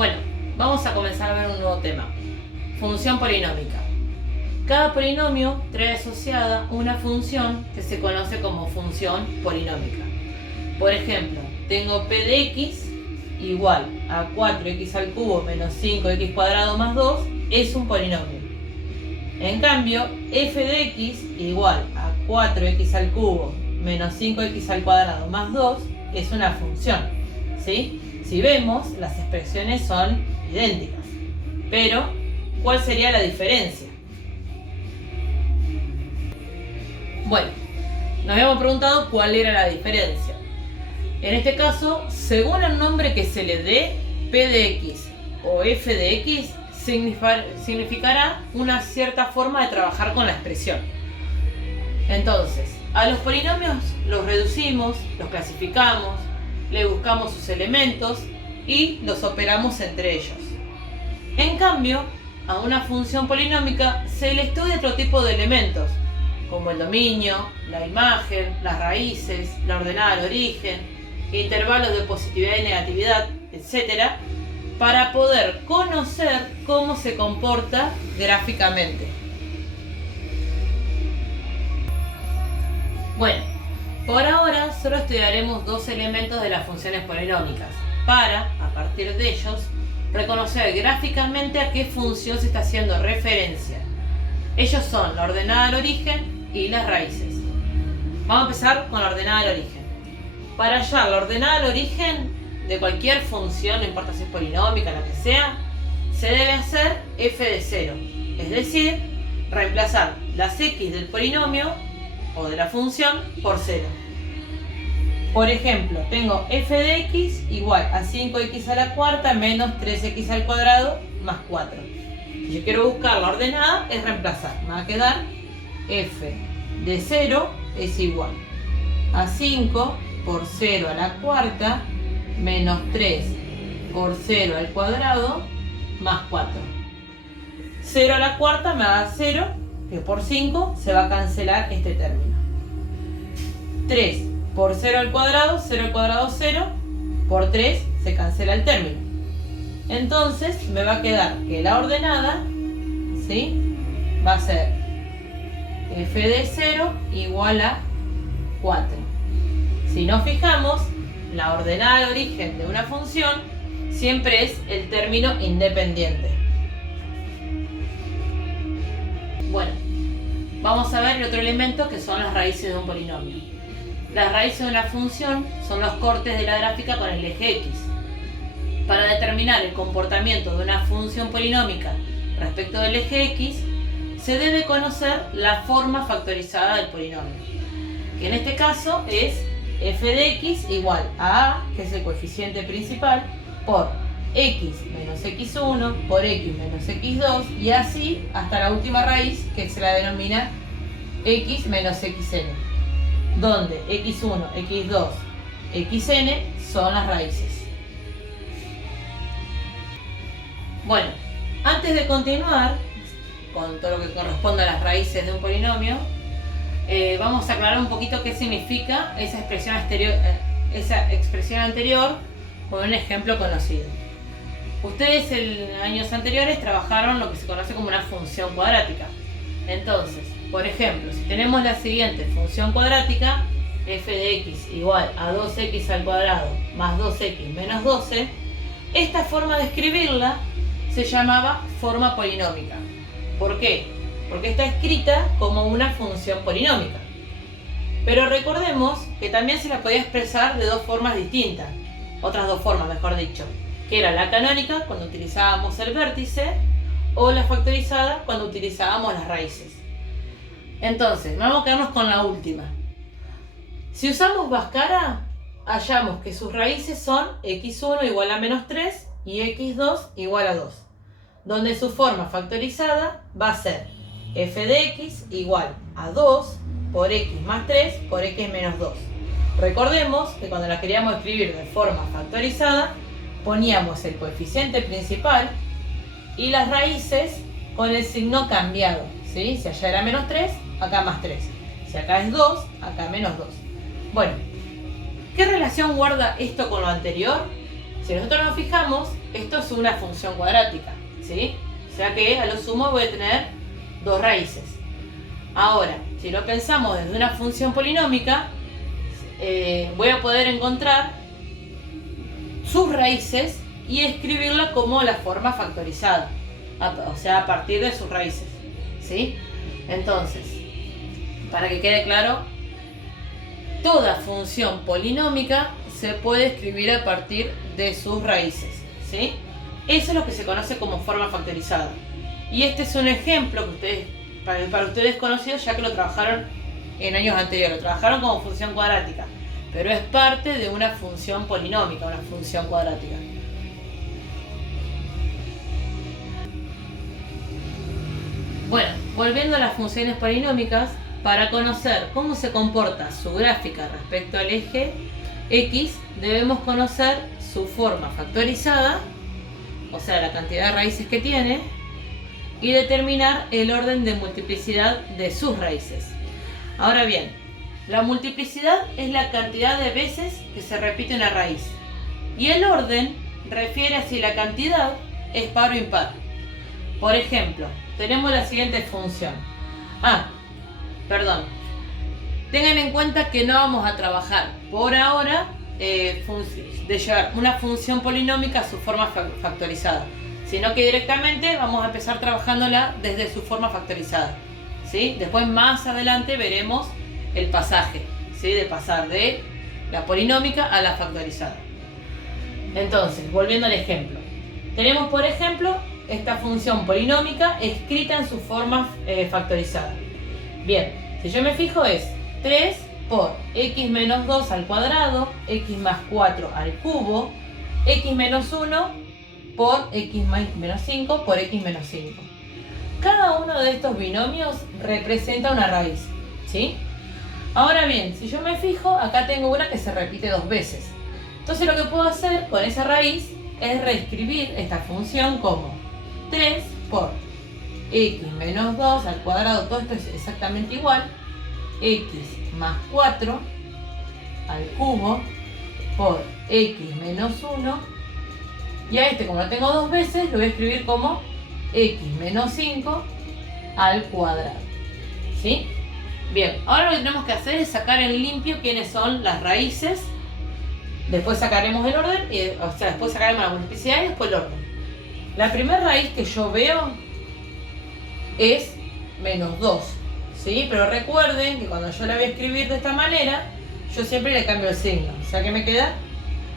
Bueno, vamos a comenzar a ver un nuevo tema. Función polinómica. Cada polinomio trae asociada una función que se conoce como función polinómica. Por ejemplo, tengo p de x igual a 4x al cubo menos 5x cuadrado más 2 es un polinomio. En cambio, f de x igual a 4x al cubo menos 5x al cuadrado más 2 es una función, ¿sí? Si vemos, las expresiones son idénticas. Pero, ¿cuál sería la diferencia? Bueno, nos habíamos preguntado cuál era la diferencia. En este caso, según el nombre que se le dé, p de x o f de x significará una cierta forma de trabajar con la expresión. Entonces, a los polinomios los reducimos, los clasificamos, le buscamos sus elementos y los operamos entre ellos. En cambio, a una función polinómica se le estudia otro tipo de elementos, como el dominio, la imagen, las raíces, la ordenada al origen, intervalos de positividad y negatividad, etc., para poder conocer cómo se comporta gráficamente. Bueno, por ahora solo estudiaremos dos elementos de las funciones polinómicas, para, a partir de ellos, reconocer gráficamente a qué función se está haciendo referencia. Ellos son la ordenada al origen y las raíces. Vamos a empezar con la ordenada al origen. Para hallar la ordenada al origen de cualquier función, no importa si es polinómica, la que sea, se debe hacer f de 0, es decir, reemplazar las x del polinomio o de la función por 0. Por ejemplo, tengo f de x igual a 5x a la cuarta menos 3x al cuadrado más 4. Si yo quiero buscar la ordenada, es reemplazar. Me va a quedar f de 0 es igual a 5 por 0 a la cuarta menos 3 por 0 al cuadrado más 4. 0 a la cuarta me da 0, que por 5 se va a cancelar este término. 3 por 0 al cuadrado 0, por 3 se cancela el término. Entonces me va a quedar que la ordenada, ¿sí?, va a ser f de 0 igual a 4. Si nos fijamos, la ordenada al origen de una función siempre es el término independiente. Bueno, vamos a ver el otro elemento que son las raíces de un polinomio. Las raíces de una función son los cortes de la gráfica con el eje x. Para determinar el comportamiento de una función polinómica respecto del eje x, se debe conocer la forma factorizada del polinomio, que en este caso es f de x igual a a, que es el coeficiente principal, por x menos x1 por x menos x2 y así hasta la última raíz, que se la denomina x menos xn, donde x1, x2, xn son las raíces. Bueno, antes de continuar con todo lo que corresponde a las raíces de un polinomio, vamos a aclarar un poquito qué significa esa expresión anterior con un ejemplo conocido. Ustedes en años anteriores trabajaron lo que se conoce como una función cuadrática. Entonces, por ejemplo, si tenemos la siguiente función cuadrática, f de x igual a 2x al cuadrado más 2x menos 12, esta forma de escribirla se llamaba forma polinómica. ¿Por qué? Porque está escrita como una función polinómica. Pero recordemos que también se la podía expresar de dos formas distintas, otras dos formas, mejor dicho, que era la canónica, cuando utilizábamos el vértice, o la factorizada, cuando utilizábamos las raíces. Entonces, vamos a quedarnos con la última. Si usamos Bhaskara, hallamos que sus raíces son x1 igual a menos 3 y x2 igual a 2, donde su forma factorizada va a ser f de x igual a 2 por x más 3 por x menos 2. Recordemos que cuando la queríamos escribir de forma factorizada, poníamos el coeficiente principal y las raíces con el signo cambiado, ¿sí? Si allá era menos 3, acá más 3. Si acá es 2, acá menos 2. Bueno, ¿qué relación guarda esto con lo anterior? Si nosotros nos fijamos, esto es una función cuadrática, ¿sí? O sea que a lo sumo voy a tener dos raíces. Ahora, si lo pensamos desde una función polinómica, voy a poder encontrar sus raíces y escribirla como la forma factorizada, o sea, a partir de sus raíces, ¿sí? Entonces, para que quede claro, toda función polinómica se puede escribir a partir de sus raíces, ¿sí? Eso es lo que se conoce como forma factorizada. Y este es un ejemplo que ustedes, para ustedes conocido, ya que lo trabajaron en años anteriores, lo trabajaron como función cuadrática, pero es parte de una función polinómica, una función cuadrática. Bueno, volviendo a las funciones polinómicas, para conocer cómo se comporta su gráfica respecto al eje X, debemos conocer su forma factorizada, o sea, la cantidad de raíces que tiene, y determinar el orden de multiplicidad de sus raíces. Ahora bien, la multiplicidad es la cantidad de veces que se repite una raíz, y el orden refiere a si la cantidad es par o impar. Por ejemplo, tenemos la siguiente función. Tengan en cuenta que no vamos a trabajar por ahora de llevar una función polinómica a su forma factorizada, sino que directamente vamos a empezar trabajándola desde su forma factorizada, ¿sí? Después más adelante veremos el pasaje, ¿sí? De pasar de la polinómica a la factorizada. Entonces, volviendo al ejemplo, tenemos por ejemplo esta función polinómica escrita en su forma factorizada. Bien, si yo me fijo es 3 por x menos 2 al cuadrado, x más 4 al cubo, x menos 1 por x menos 5 por x menos 5. Cada uno de estos binomios representa una raíz, ¿sí? Ahora bien, si yo me fijo, acá tengo una que se repite dos veces. Entonces lo que puedo hacer con esa raíz es reescribir esta función como 3 por x menos 2 al cuadrado, todo esto es exactamente igual, x más 4 al cubo por x menos 1, y a este, como lo tengo dos veces, lo voy a escribir como x menos 5 al cuadrado, ¿sí? Bien, ahora lo que tenemos que hacer es sacar en limpio quiénes son las raíces. Después sacaremos el orden, o sea, después sacaremos la multiplicidad y después el orden. La primera raíz que yo veo es menos 2, ¿sí? Pero recuerden que cuando yo la voy a escribir de esta manera, yo siempre le cambio el signo. O sea que me queda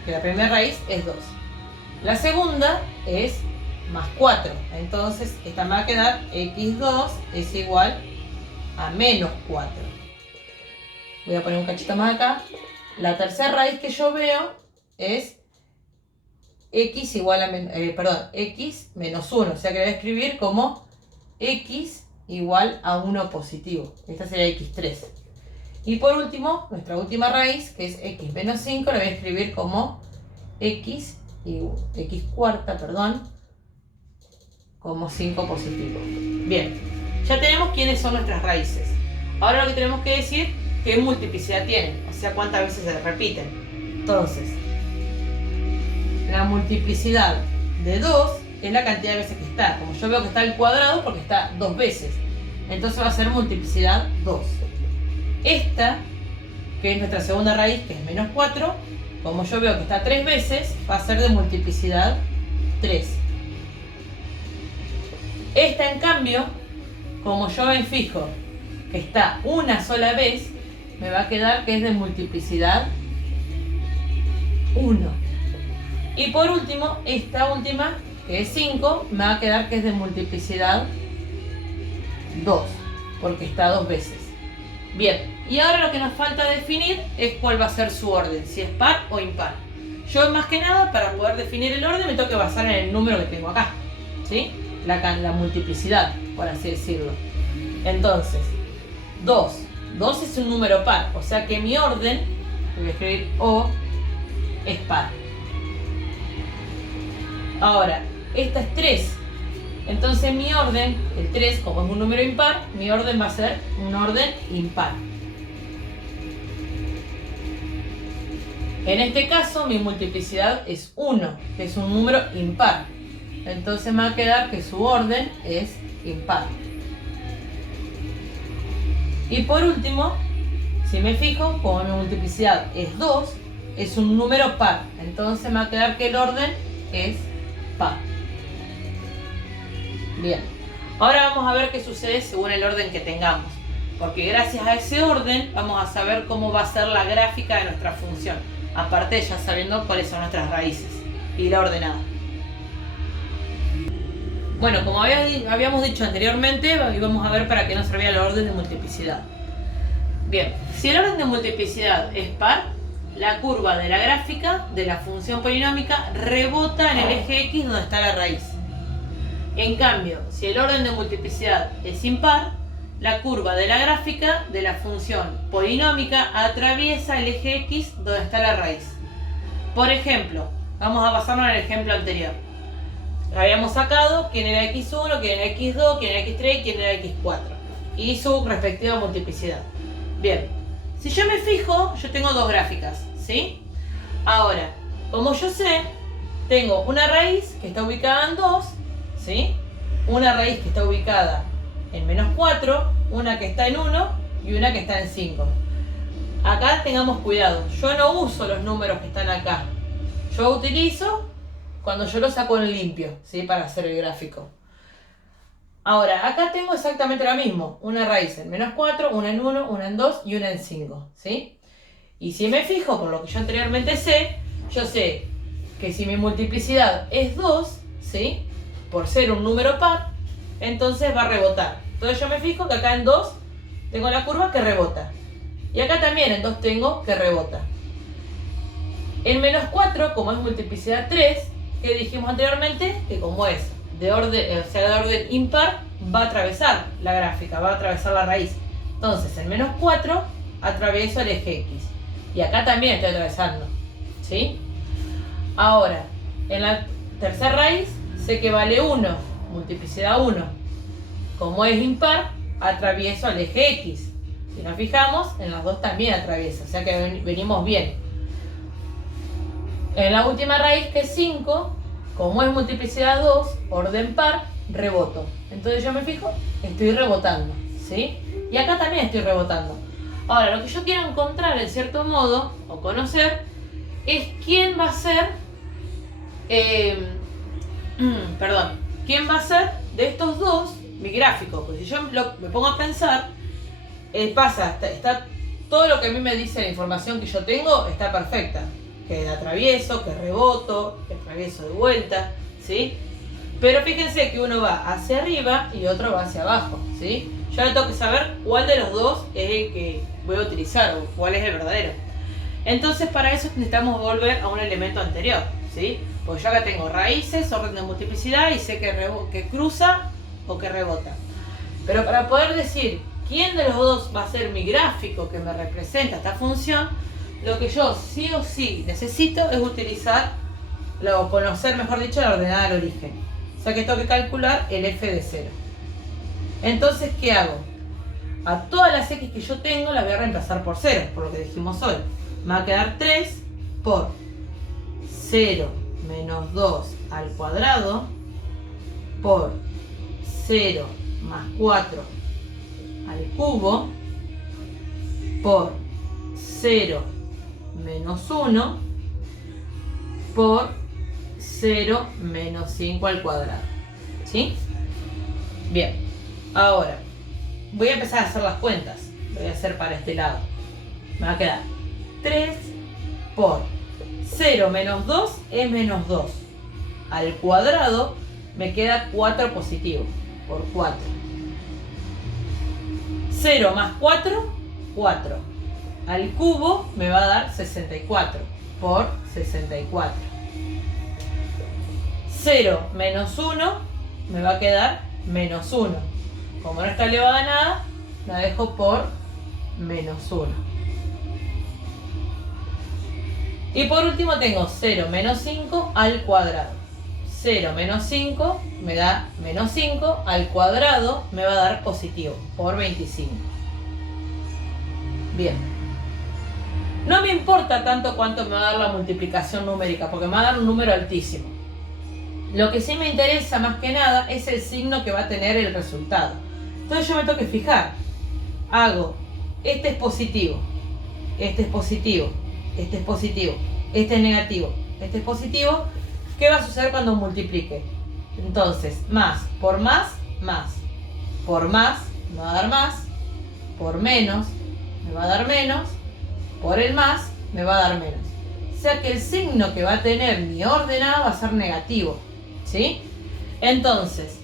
que la primera raíz es 2. La segunda es más 4. Entonces esta me va a quedar x2 es igual a menos 4. Voy a poner un cachito más acá. La tercera raíz que yo veo es x igual a x menos 1. O sea que la voy a escribir como x igual a 1 positivo. Esta sería x3. Y por último, nuestra última raíz, que es x menos 5, la voy a escribir como x cuarta, como 5 positivo. Bien, ya tenemos quiénes son nuestras raíces. Ahora lo que tenemos que decir, qué multiplicidad tienen, o sea, cuántas veces se repiten. Entonces, la multiplicidad de 2 es la cantidad de veces que está. Como yo veo que está al cuadrado, porque está dos veces. Entonces va a ser multiplicidad 2. Esta, que es nuestra segunda raíz, que es menos 4, como yo veo que está tres veces, va a ser de multiplicidad 3. Esta, en cambio, como yo me fijo que está una sola vez, me va a quedar que es de multiplicidad 1. Y por último, esta última, que es 5, me va a quedar que es de multiplicidad 2, porque está dos veces. Bien, y ahora lo que nos falta definir es cuál va a ser su orden, si es par o impar. Yo, más que nada, para poder definir el orden, me tengo que basar en el número que tengo acá, ¿sí? La multiplicidad, por así decirlo. Entonces, 2 es un número par, o sea que mi orden, voy a escribir O, es par. Ahora, esta es 3. Entonces mi orden, el 3, como es un número impar, mi orden va a ser un orden impar. En este caso mi multiplicidad es 1, que es un número impar. Entonces me va a quedar que su orden es impar. Y por último, si me fijo, como mi multiplicidad es 2, es un número par. Entonces me va a quedar que el orden es par. Bien. Ahora vamos a ver qué sucede según el orden que tengamos. Porque gracias a ese orden vamos a saber cómo va a ser la gráfica de nuestra función. Aparte ya sabiendo cuáles son nuestras raíces y la ordenada. Bueno, como habíamos dicho anteriormente, vamos a ver para qué nos servía el orden de multiplicidad. Bien, si el orden de multiplicidad es par, la curva de la gráfica de la función polinómica rebota en el eje X donde está la raíz. En cambio, si el orden de multiplicidad es impar, la curva de la gráfica de la función polinómica atraviesa el eje X donde está la raíz. Por ejemplo, vamos a basarnos en el ejemplo anterior. Habíamos sacado quién era x1, quién era x2, quién era x3 y quién era x4. Y su respectiva multiplicidad. Bien, si yo me fijo, yo tengo dos gráficas, ¿sí? Ahora, como yo sé, tengo una raíz que está ubicada en 2, ¿sí? Una raíz que está ubicada en -4, una que está en 1 y una que está en 5. Acá tengamos cuidado, yo no uso los números que están acá. Yo utilizo cuando yo lo saco en limpio, ¿sí? Para hacer el gráfico. Ahora, acá tengo exactamente lo mismo. Una raíz en -4, una en 1, una en 2 y una en 5, ¿sí? Y si me fijo, por lo que yo anteriormente sé, yo sé que si mi multiplicidad es 2, ¿sí? Por ser un número par, entonces va a rebotar. Entonces yo me fijo que acá en 2 tengo la curva que rebota. Y acá también en 2 tengo que rebota. En -4, como es multiplicidad 3, que dijimos anteriormente, que como es de orden impar, va a atravesar la gráfica, va a atravesar la raíz. Entonces en -4 atravieso el eje X. Y acá también estoy atravesando, ¿sí? Ahora, en la tercera raíz sé que vale 1, multiplicidad 1. Como es impar, atravieso el eje X. Si nos fijamos, en las dos también atraviesa, o sea que venimos bien. En la última raíz, que es 5, como es multiplicidad 2, orden par, reboto. Entonces yo me fijo, estoy rebotando, ¿sí? Y acá también estoy rebotando. Ahora, lo que yo quiero encontrar, en cierto modo, o conocer, es quién va a ser, quién va a ser de estos dos mi gráfico. Pues si yo me pongo a pensar, está todo lo que a mí me dice la información que yo tengo, está perfecta. Que atravieso, que reboto, que atravieso de vuelta, ¿sí? Pero fíjense que uno va hacia arriba y otro va hacia abajo, ¿sí? Yo tengo que saber cuál de los dos es el que voy a utilizar o cuál es el verdadero. Entonces para eso necesitamos volver a un elemento anterior, ¿sí? Pues yo acá tengo raíces, orden de multiplicidad y sé que cruza o que rebota. Pero para poder decir quién de los dos va a ser mi gráfico que me representa esta función, lo que yo sí o sí necesito es utilizar, o conocer, mejor dicho, la ordenada del origen. O sea que tengo que calcular el f de 0. Entonces, ¿qué hago? A todas las x que yo tengo las voy a reemplazar por 0, por lo que dijimos hoy. Me va a quedar 3 por 0 menos 2 al cuadrado por 0 más 4 al cubo por 0 menos 1 por 0 menos 5 al cuadrado, ¿sí? Bien, ahora voy a empezar a hacer las cuentas. Voy a hacer para este lado. Me va a quedar 3 por 0 menos 2 es menos 2 al cuadrado, me queda 4 positivo por 4. 0 más 4, 4. Al cubo me va a dar 64 por 64. 0 menos 1 me va a quedar menos 1. Como no está elevada a nada, la dejo por menos 1. Y por último tengo 0 menos 5 al cuadrado. 0 menos 5 me da menos 5, al cuadrado me va a dar positivo por 25. Bien. No me importa tanto cuánto me va a dar la multiplicación numérica, porque me va a dar un número altísimo. Lo que sí me interesa más que nada es el signo que va a tener el resultado. Entonces yo me tengo que fijar. Hago, este es positivo, este es positivo, este es positivo, este es negativo, este es positivo. ¿Qué va a suceder cuando multiplique? Entonces, más, más, por más, me va a dar más, por menos, me va a dar menos, por el más, me va a dar menos. O sea que el signo que va a tener mi ordenada va a ser negativo, ¿sí? Entonces,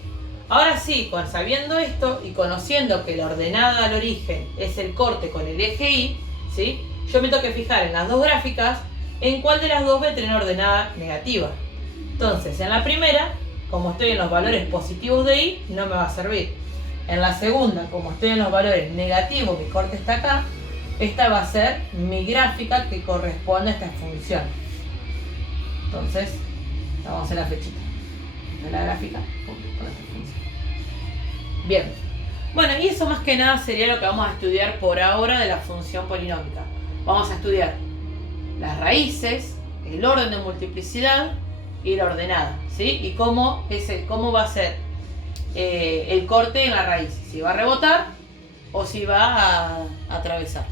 ahora sí, sabiendo esto y conociendo que la ordenada al origen es el corte con el eje Y, ¿sí? Yo me tengo que fijar en las dos gráficas en cuál de las dos voy a tener ordenada negativa. Entonces, en la primera, como estoy en los valores positivos de Y, no me va a servir. En la segunda, como estoy en los valores negativos, mi corte está acá, esta va a ser mi gráfica que corresponde a esta función. Entonces, vamos a la flechita de la gráfica con esta función. Bien. Bueno, y eso más que nada sería lo que vamos a estudiar por ahora de la función polinómica. Vamos a estudiar las raíces, el orden de multiplicidad y la ordenada, ¿sí? Y cómo va a ser el corte en la raíz, si va a rebotar o si va a atravesar.